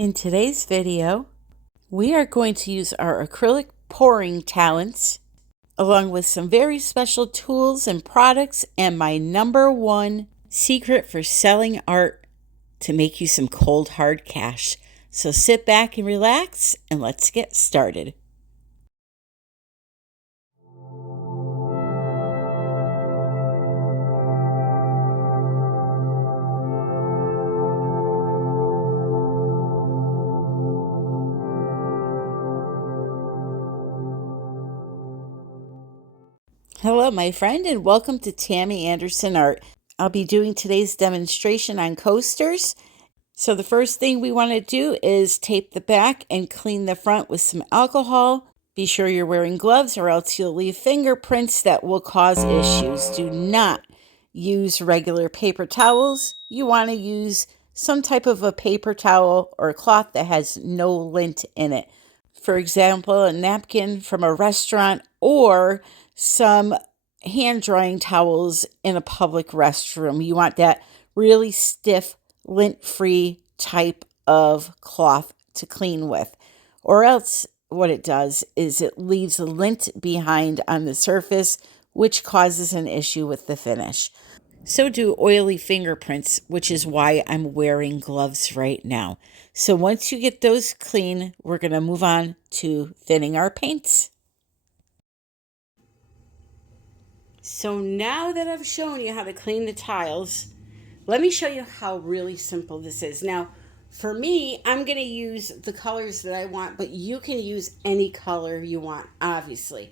In today's video, we are going to use our acrylic pouring talents along with some very special tools and products and my #1 secret for selling art to make you some cold hard cash. So sit back and relax and let's get started. Hello, my friend, and welcome to Tammy Anderson Art. I'll be doing today's demonstration on coasters. So the first thing we want to do is tape the back and clean the front with some alcohol. Be sure you're wearing gloves or else you'll leave fingerprints that will cause issues. Do not use regular paper towels. You want to use some type of a paper towel or cloth that has no lint in it. For example, a napkin from a restaurant or some hand drying towels in a public restroom. You want that really stiff, lint-free type of cloth to clean with. Or else what it does is it leaves a lint behind on the surface, which causes an issue with the finish. So do oily fingerprints, which is why I'm wearing gloves right now. So once you get those clean, we're going to move on to thinning our paints. So now that I've shown you how to clean the tiles, let me show you how really simple this is. Now, for me, I'm going to use the colors that I want, but you can use any color you want, obviously.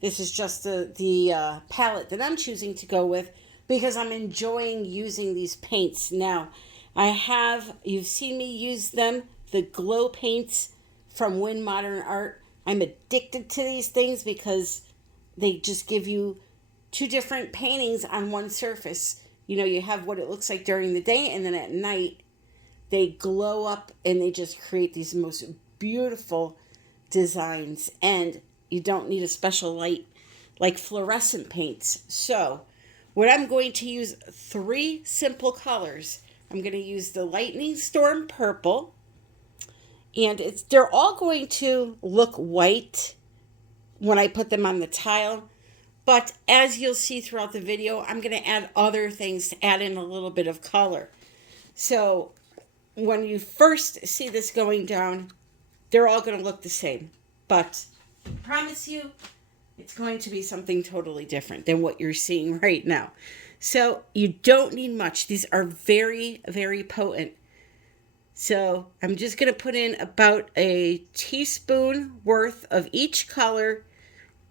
This is just the palette that I'm choosing to go with because I'm enjoying using these paints. Now, you've seen me use them, the glow paints from WYNN Modern Art. I'm addicted to these things because they just give you two different paintings on one surface. You know, you have what it looks like during the day, and then at night they glow up and they just create these most beautiful designs. And you don't need a special light like fluorescent paints. So what I'm going to use 3 simple colors. I'm going to use the Lightning Storm Purple, and they're all going to look white when I put them on the tile. But as you'll see throughout the video, I'm going to add other things to add in a little bit of color. So when you first see this going down, they're all going to look the same. But I promise you, it's going to be something totally different than what you're seeing right now. So you don't need much. These are very, very potent. So I'm just going to put in about a teaspoon worth of each color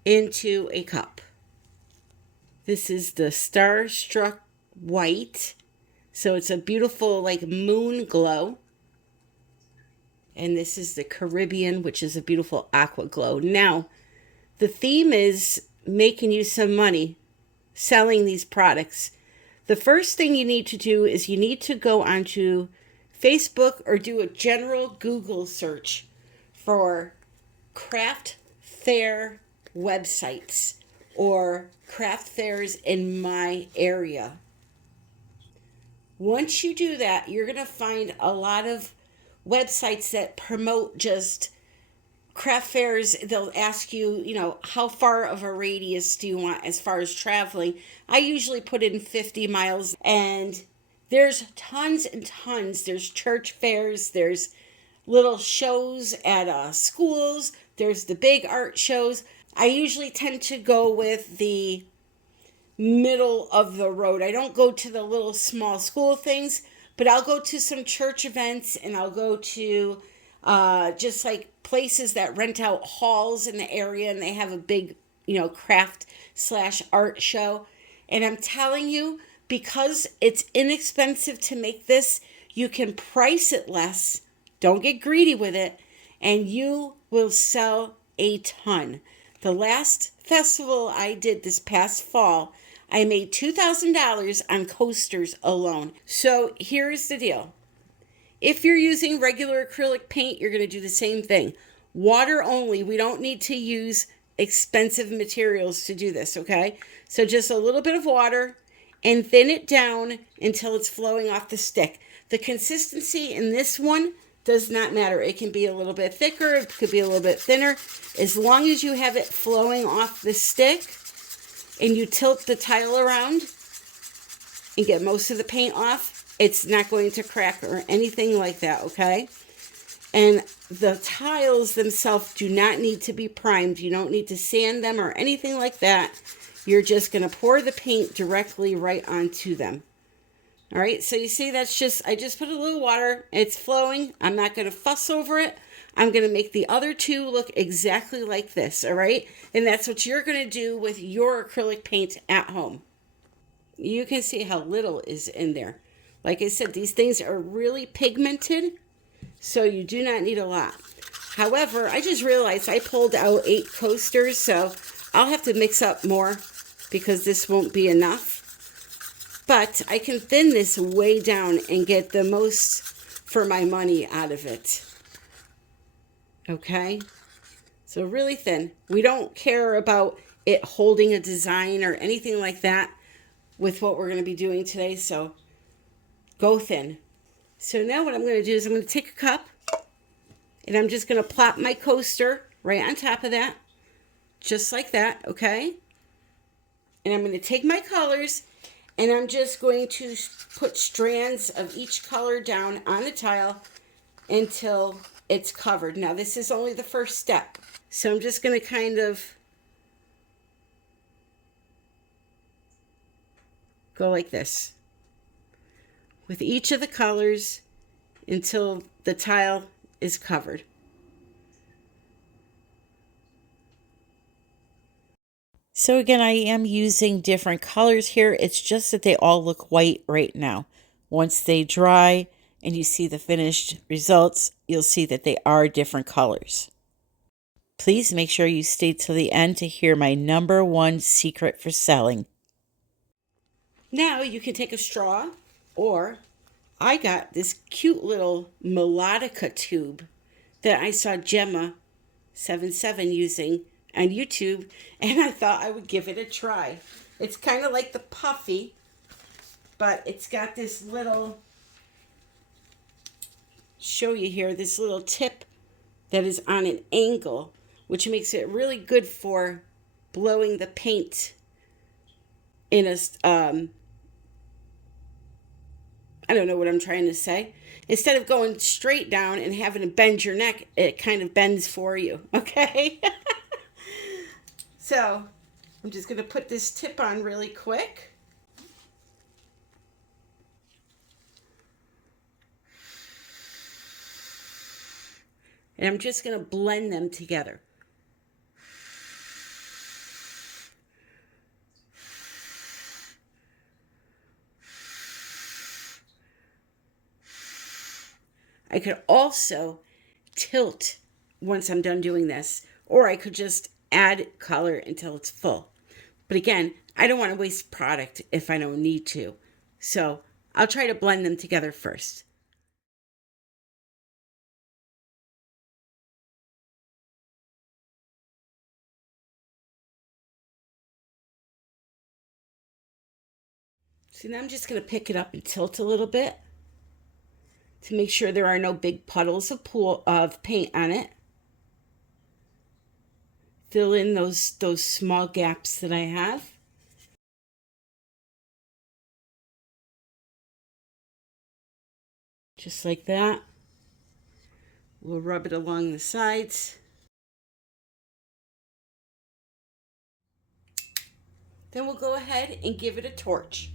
into a cup. This is the Starstruck White. So it's a beautiful like moon glow. And this is the Caribbean, which is a beautiful aqua glow. Now, the theme is making you some money selling these products. The first thing you need to do is you need to go onto Facebook or do a general Google search for craft fair websites or craft fairs in my area. Once you do that, you're going to find a lot of websites that promote just craft fairs. They'll ask you, how far of a radius do you want as far as traveling? I usually put in 50 miles, and there's tons and tons. There's church fairs, there's little shows at schools, there's the big art shows. I usually tend to go with the middle of the road. I don't go to the little small school things, but I'll go to some church events, and I'll go to just like places that rent out halls in the area, and they have a big, craft/art show. And I'm telling you, because it's inexpensive to make this, you can price it less. Don't get greedy with it, and you will sell a ton. The last festival I did this past fall, I made $2,000 on coasters alone. So here's the deal. If you're using regular acrylic paint, you're going to do the same thing. Water only. We don't need to use expensive materials to do this, okay? So just a little bit of water and thin it down until it's flowing off the stick. The consistency in this one Does not matter. It can be a little bit thicker, it could be a little bit thinner. As long as you have it flowing off the stick and you tilt the tile around and get most of the paint off, it's not going to crack or anything like that, okay? And the tiles themselves do not need to be primed. You don't need to sand them or anything like that. You're just going to pour the paint directly right onto them. All right, so you see that's just, I just put a little water. It's flowing. I'm not going to fuss over it. I'm going to make the other two look exactly like this, all right? And that's what you're going to do with your acrylic paint at home. You can see how little is in there. Like I said, these things are really pigmented, so you do not need a lot. However, I just realized I pulled out 8 coasters, so I'll have to mix up more because this won't be enough. But I can thin this way down and get the most for my money out of it. Okay? So really thin. We don't care about it holding a design or anything like that with what we're going to be doing today, so go thin. So now what I'm going to do is I'm going to take a cup and I'm just going to plop my coaster right on top of that, just like that, okay? And I'm going to take my colors and I'm just going to put strands of each color down on the tile until it's covered. Now this is only the first step, so I'm just going to kind of go like this with each of the colors until the tile is covered. So again, I am using different colors here. It's just that they all look white right now. Once they dry and you see the finished results, you'll see that they are different colors. Please make sure you stay till the end to hear my #1 secret for selling. Now you can take a straw, or I got this cute little melodica tube that I saw Gemma77 using on YouTube, and I thought I would give it a try. It's kind of like the puffy, but it's got this little, show you here, this little tip that is on an angle, which makes it really good for blowing the paint in a, I don't know what I'm trying to say. Instead of going straight down and having to bend your neck, it kind of bends for you, okay? So I'm just going to put this tip on really quick. And I'm just going to blend them together. I could also tilt once I'm done doing this, or I could just add color until it's full. But again, I don't want to waste product if I don't need to. So I'll try to blend them together first. So now I'm just going to pick it up and tilt a little bit to make sure there are no big puddles of paint on it. Fill in those small gaps that I have. Just like that. We'll rub it along the sides. Then we'll go ahead and give it a torch.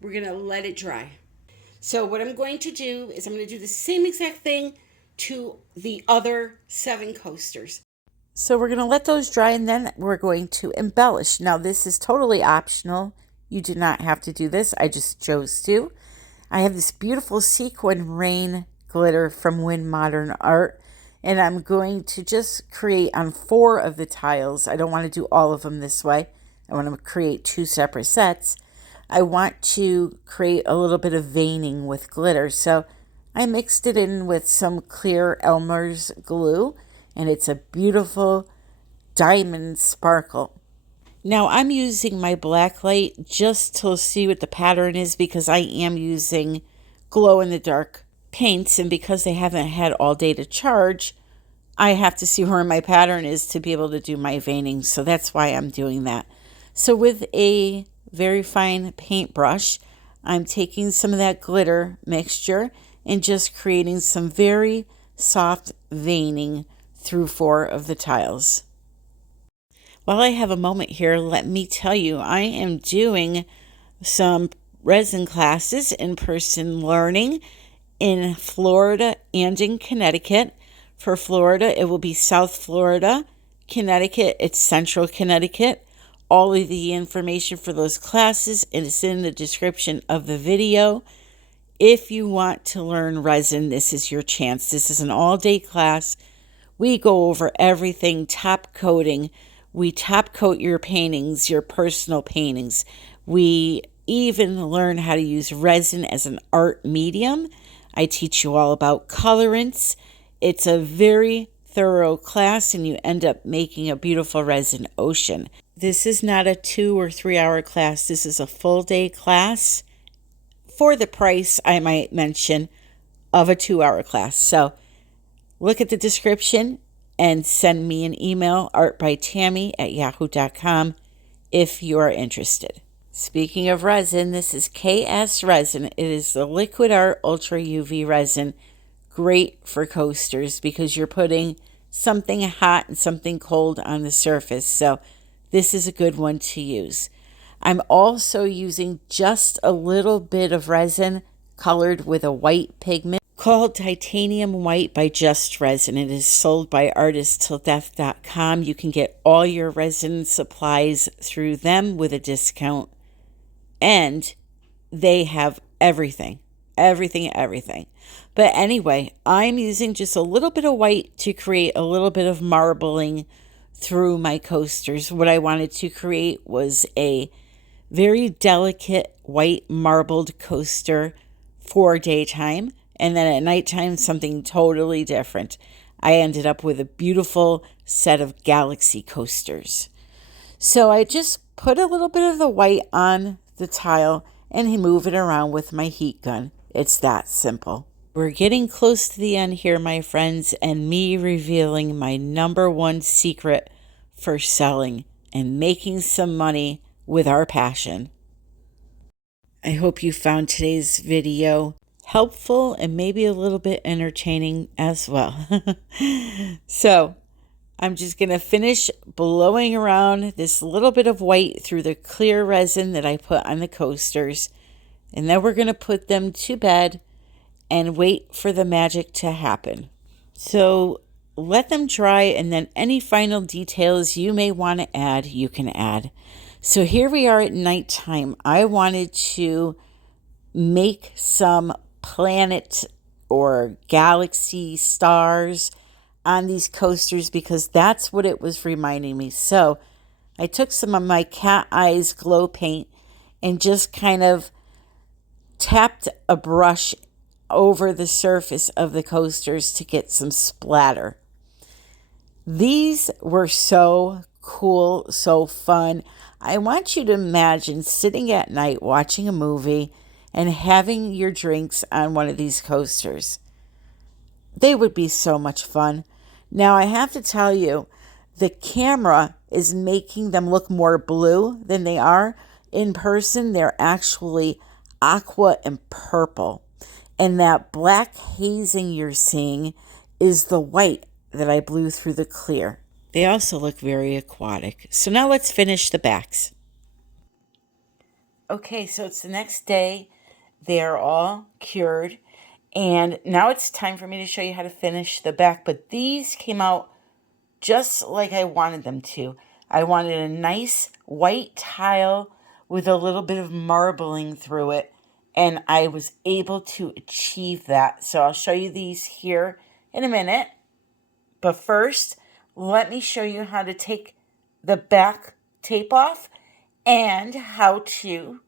We're going to let it dry. So what I'm going to do is I'm going to do the same exact thing to the other 7 coasters. So we're going to let those dry and then we're going to embellish. Now this is totally optional. You do not have to do this. I just chose to. I have this beautiful sequin rain glitter from WYNN Modern Art, and I'm going to just create on 4 of the tiles. I don't want to do all of them this way. I want to create 2 separate sets. I want to create a little bit of veining with glitter, so I mixed it in with some clear Elmer's glue, and it's a beautiful diamond sparkle. Now I'm using my black light just to see what the pattern is because I am using glow in the dark paints, and because they haven't had all day to charge, I have to see where my pattern is to be able to do my veining. So that's why I'm doing that. So with a very fine paintbrush, I'm taking some of that glitter mixture and just creating some very soft veining through 4 of the tiles. While I have a moment here, let me tell you, I am doing some resin classes, in-person learning in Florida and in Connecticut. For Florida, it will be South Florida. Connecticut, it's Central Connecticut. All of the information for those classes is in the description of the video. If you want to learn resin, this is your chance. This is an all-day class. We go over everything top coating. We top coat your paintings, your personal paintings. We even learn how to use resin as an art medium. I teach you all about colorants. It's a very thorough class, and you end up making a beautiful resin ocean. This is not a 2 or 3 hour class. This is a full day class for the price, I might mention, of a 2 hour class. So look at the description and send me an email, artbytammy@yahoo.com, if you are interested. Speaking of resin, this is KS Resin. It is the Liquid Art Ultra UV Resin. Great for coasters because you're putting something hot and something cold on the surface. So this is a good one to use. I'm also using just a little bit of resin colored with a white pigment called Titanium White by Just Resin. It is sold by artisttilldeath.com. You can get all your resin supplies through them with a discount. And they have everything. But anyway, I'm using just a little bit of white to create a little bit of marbling through my coasters. What I wanted to create was a very delicate white marbled coaster for daytime, and then at nighttime something totally different. I ended up with a beautiful set of galaxy coasters. So I just put a little bit of the white on the tile and move it around with my heat gun. It's that simple. We're getting close to the end here, my friends, and me revealing my #1 secret for selling and making some money with our passion. I hope you found today's video helpful and maybe a little bit entertaining as well. So I'm just going to finish blowing around this little bit of white through the clear resin that I put on the coasters. And then we're going to put them to bed and wait for the magic to happen. So let them dry, and then any final details you may want to add, you can add. So here we are at nighttime. I wanted to make some planet or galaxy stars on these coasters because that's what it was reminding me. So I took some of my cat eyes glow paint and just kind of tapped a brush over the surface of the coasters to get some splatter. These were so cool, so fun. I want you to imagine sitting at night watching a movie and having your drinks on one of these coasters. They would be so much fun. Now, I have to tell you, the camera is making them look more blue than they are. In person, they're actually aqua and purple. And that black hazing you're seeing is the white that I blew through the clear. They also look very aquatic. So now let's finish the backs. Okay, so it's the next day. They're all cured. And now it's time for me to show you how to finish the back. But these came out just like I wanted them to. I wanted a nice white tile with a little bit of marbling through it. And I was able to achieve that. So I'll show you these here in a minute. But first, let me show you how to take the back tape off and how to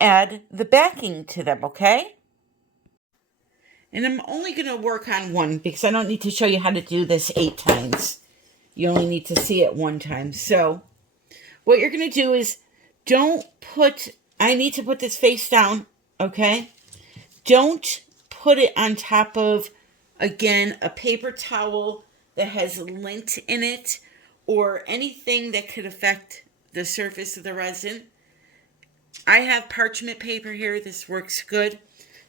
add the backing to them, okay? And I'm only going to work on one because I don't need to show you how to do this 8 times. You only need to see it 1 time. So what you're going to do is I need to put this face down, okay? Don't put it on top of, again, a paper towel that has lint in it or anything that could affect the surface of the resin. I have parchment paper here. This works good.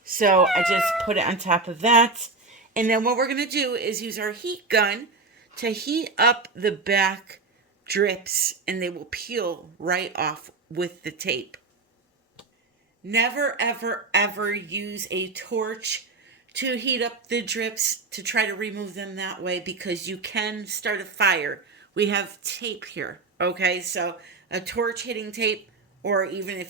So I just put it on top of that. And then what we're going to do is use our heat gun to heat up the back drips, and they will peel right off with the tape. Never, ever, ever use a torch to heat up the drips to try to remove them that way, because you can start a fire. We have tape here, okay? So a torch hitting tape, or even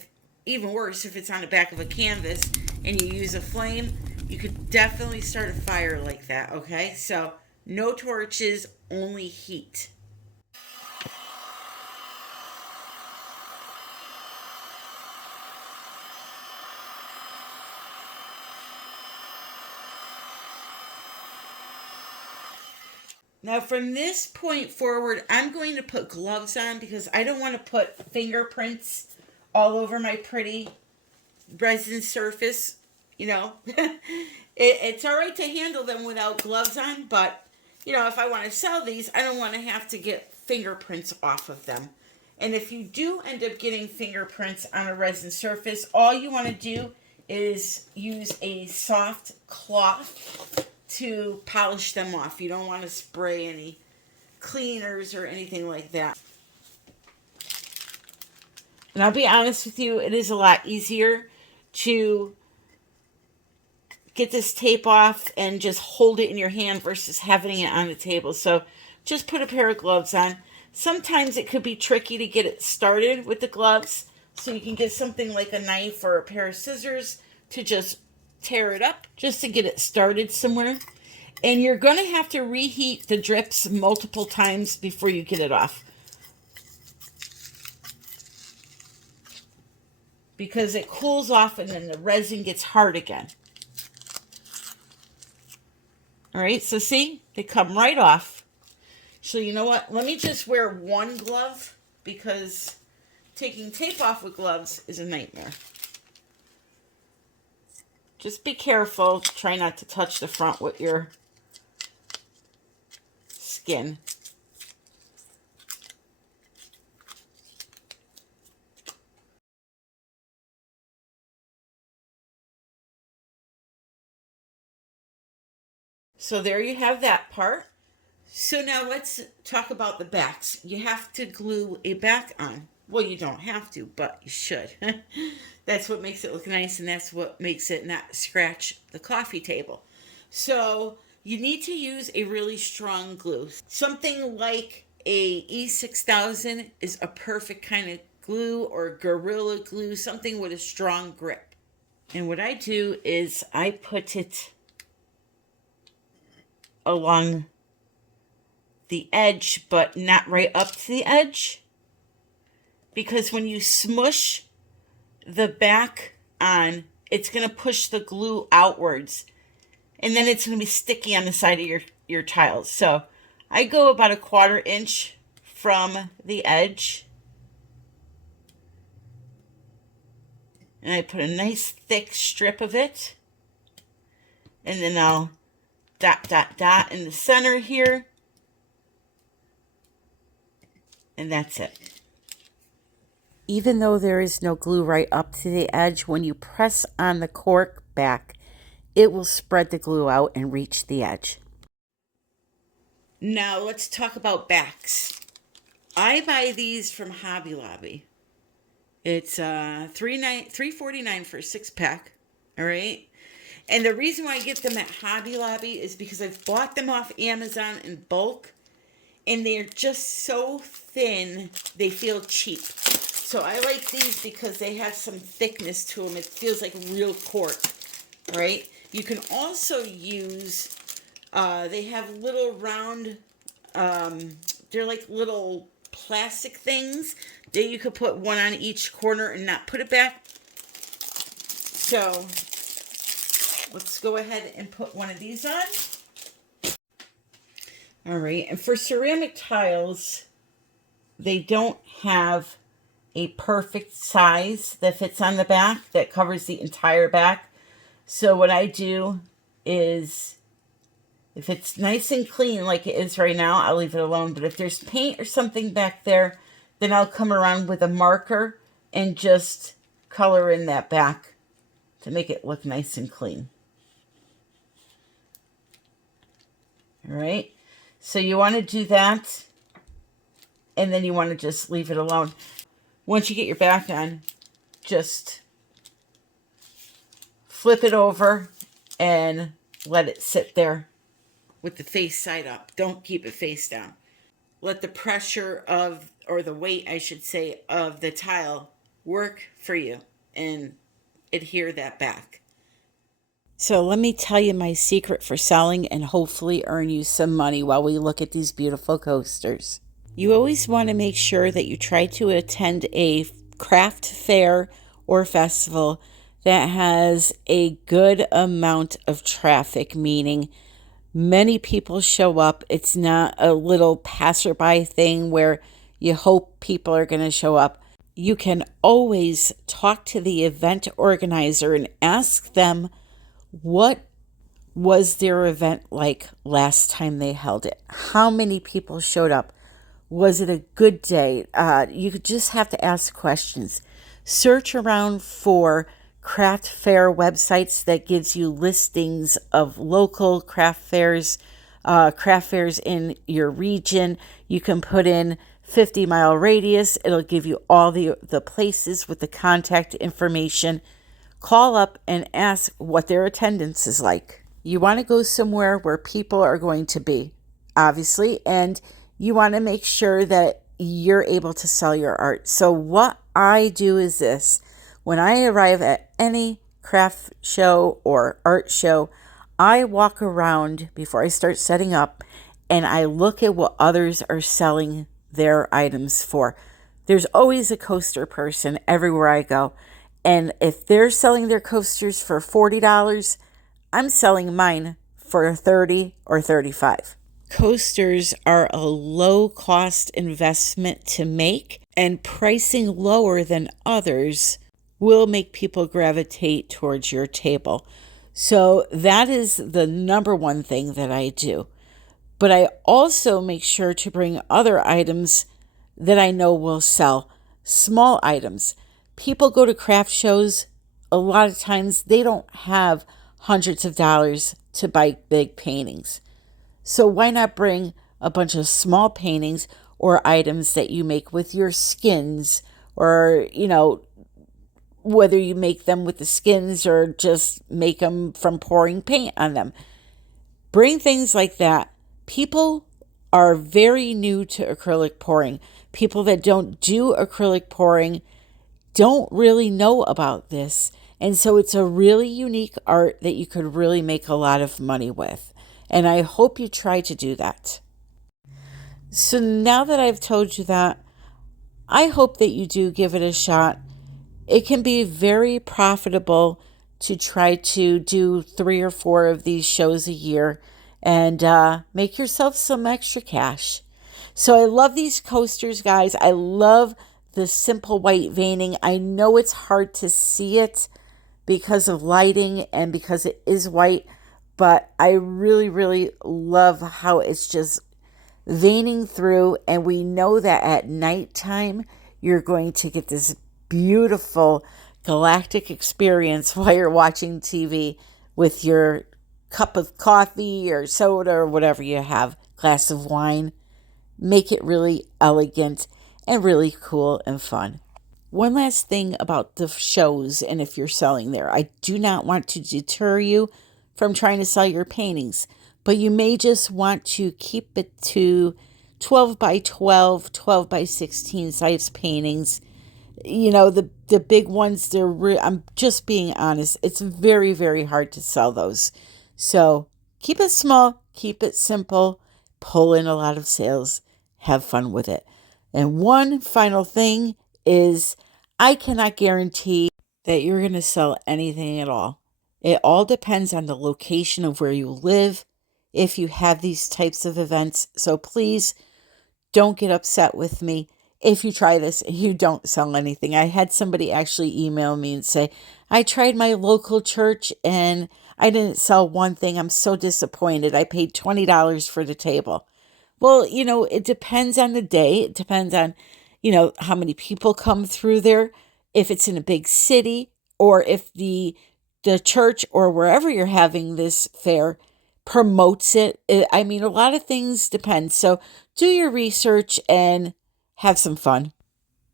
worse, if it's on the back of a canvas and you use a flame, you could definitely start a fire like that, okay? So no torches, only heat. Now from this point forward, I'm going to put gloves on because I don't want to put fingerprints all over my pretty resin surface. You know, it's all right to handle them without gloves on, but you know, if I want to sell these, I don't want to have to get fingerprints off of them. And if you do end up getting fingerprints on a resin surface, all you want to do is use a soft cloth to polish them off. You don't want to spray any cleaners or anything like that. And I'll be honest with you, it is a lot easier to get this tape off and just hold it in your hand versus having it on the table. So just put a pair of gloves on. Sometimes it could be tricky to get it started with the gloves, so you can get something like a knife or a pair of scissors to just tear it up just to get it started somewhere. And you're going to have to reheat the drips multiple times before you get it off, because it cools off and then the resin gets hard again. All right, so see, they come right off. So you know what? Let me just wear one glove, because taking tape off with gloves is a nightmare. Just be careful. Try not to touch the front with your skin. So there you have that part. So now let's talk about the backs. You have to glue a back on. Well, you don't have to, but you should. That's what makes it look nice, and that's what makes it not scratch the coffee table. So you need to use a really strong glue. Something like a E6000 is a perfect kind of glue, or Gorilla Glue, something with a strong grip. And what I do is I put it along the edge, but not right up to the edge, because when you smush the back on, it's going to push the glue outwards, and then it's going to be sticky on the side of your tiles. So I go about 1/4 inch from the edge, and I put a nice thick strip of it, and then I'll dot, dot, dot in the center here. And that's it. Even though there is no glue right up to the edge, when you press on the cork back, it will spread the glue out and reach the edge. Now let's talk about backs. I buy these from Hobby Lobby. It's $3.49 for a 6-pack. All right. And the reason why I get them at Hobby Lobby is because I've bought them off Amazon in bulk, and they're just so thin, they feel cheap. So I like these because they have some thickness to them. It feels like real cork, right? You can also use, they have little round, they're like little plastic things that you could put one on each corner and not put it back. So let's go ahead and put one of these on. All right, and for ceramic tiles, they don't have a perfect size that fits on the back that covers the entire back. So what I do is, if it's nice and clean like it is right now, I'll leave it alone. But if there's paint or something back there, then I'll come around with a marker and just color in that back to make it look nice and clean. All right. So you want to do that, and then you want to just leave it alone. Once you get your back on, just flip it over and let it sit there with the face side up. Don't keep it face down. Let the pressure of, or the weight, I should say, of the tile work for you and adhere that back. So let me tell you my secret for selling and hopefully earn you some money while we look at these beautiful coasters. You always want to make sure that you try to attend a craft fair or festival that has a good amount of traffic, meaning many people show up. It's not a little passerby thing where you hope people are going to show up. You can always talk to the event organizer and ask them what was their event like last time they held it. How many people showed up? Was it a good day? You just have to ask questions. Search around for craft fair websites that gives you listings of local craft fairs in your region. You can put in 50-mile radius. It'll give you all the places with the contact information. Call up and ask what their attendance is like. You want to go somewhere where people are going to be, obviously, and you want to make sure that you're able to sell your art. So what I do is this. When I arrive at any craft show or art show, I walk around before I start setting up and I look at what others are selling their items for. There's always a coaster person everywhere I go. And if they're selling their coasters for $40, I'm selling mine for $30 or $35. Coasters are a low-cost investment to make, and pricing lower than others will make people gravitate towards your table. So that is the number one thing that I do. But I also make sure to bring other items that I know will sell, small items. People go to craft shows, a lot of times they don't have hundreds of dollars to buy big paintings. So why not bring a bunch of small paintings or items that you make with your skins, or, whether you make them with the skins or just make them from pouring paint on them. Bring things like that. People are very new to acrylic pouring. People that don't do acrylic pouring don't really know about this. And so it's a really unique art that you could really make a lot of money with. And I hope you try to do that. So now that I've told you that, I hope that you do give it a shot. It can be very profitable to try to do 3 or 4 of these shows a year and make yourself some extra cash. So I love these coasters, guys. I love the simple white veining. I know it's hard to see it because of lighting and because it is white, but I really, really love how it's just veining through. And we know that at nighttime, you're going to get this beautiful galactic experience while you're watching TV with your cup of coffee or soda or whatever you have, glass of wine. Make it really elegant and really cool and fun. One last thing about the shows, and if you're selling there, I do not want to deter you from trying to sell your paintings, but you may just want to keep it to 12 by 12, 12 by 16 size paintings. The big ones, I'm just being honest, it's very, very hard to sell those. So keep it small, keep it simple, pull in a lot of sales, have fun with it. And one final thing is, I cannot guarantee that you're going to sell anything at all. It all depends on the location of where you live, if you have these types of events. So please don't get upset with me if you try this and you don't sell anything. I had somebody actually email me and say, I tried my local church and I didn't sell one thing. I'm so disappointed. I paid $20 for the table. Well, it depends on the day. It depends on, how many people come through there, if it's in a big city, or if the church or wherever you're having this fair promotes it. I mean, a lot of things depend. So do your research and have some fun.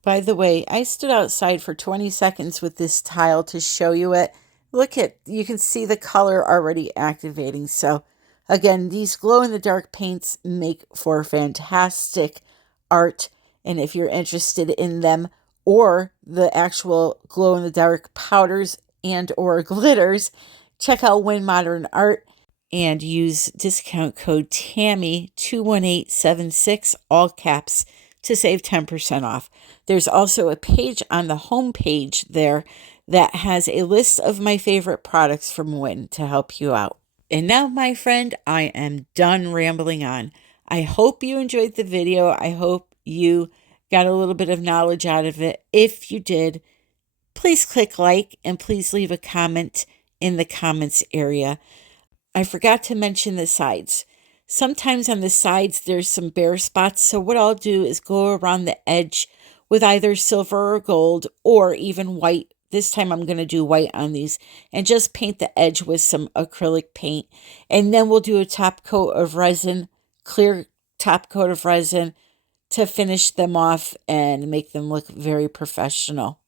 By the way, I stood outside for 20 seconds with this tile to show you it. You can see the color already activating. So again, these glow-in-the-dark paints make for fantastic art. And if you're interested in them or the actual glow-in-the-dark powders and or glitters, check out WYNN Modern Art and use discount code Tammy 21876, all caps, to save 10% off. There's also a page on the home page there that has a list of my favorite products from WYNN to help you out. And now, my friend, I am done rambling on. I hope you enjoyed the video. I hope you got a little bit of knowledge out of it. If you did, please click like and please leave a comment in the comments area. I forgot to mention the sides. Sometimes on the sides there's some bare spots, so what I'll do is go around the edge with either silver or gold or even white. This time I'm going to do white on these and just paint the edge with some acrylic paint. And then we'll do a top coat of resin, clear top coat of resin to finish them off and make them look very professional.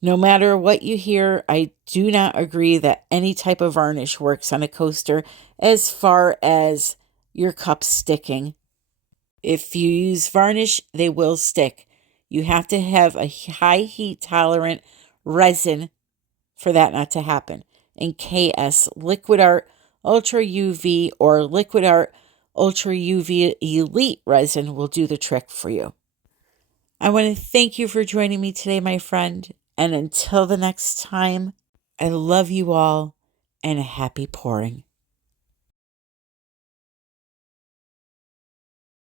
No matter what you hear, I do not agree that any type of varnish works on a coaster as far as your cups sticking. If you use varnish, they will stick. You have to have a high heat tolerant resin for that not to happen. And KS Liquid Art Ultra UV or Liquid Art Ultra UV Elite resin will do the trick for you. I want to thank you for joining me today, my friend. And until the next time, I love you all and happy pouring.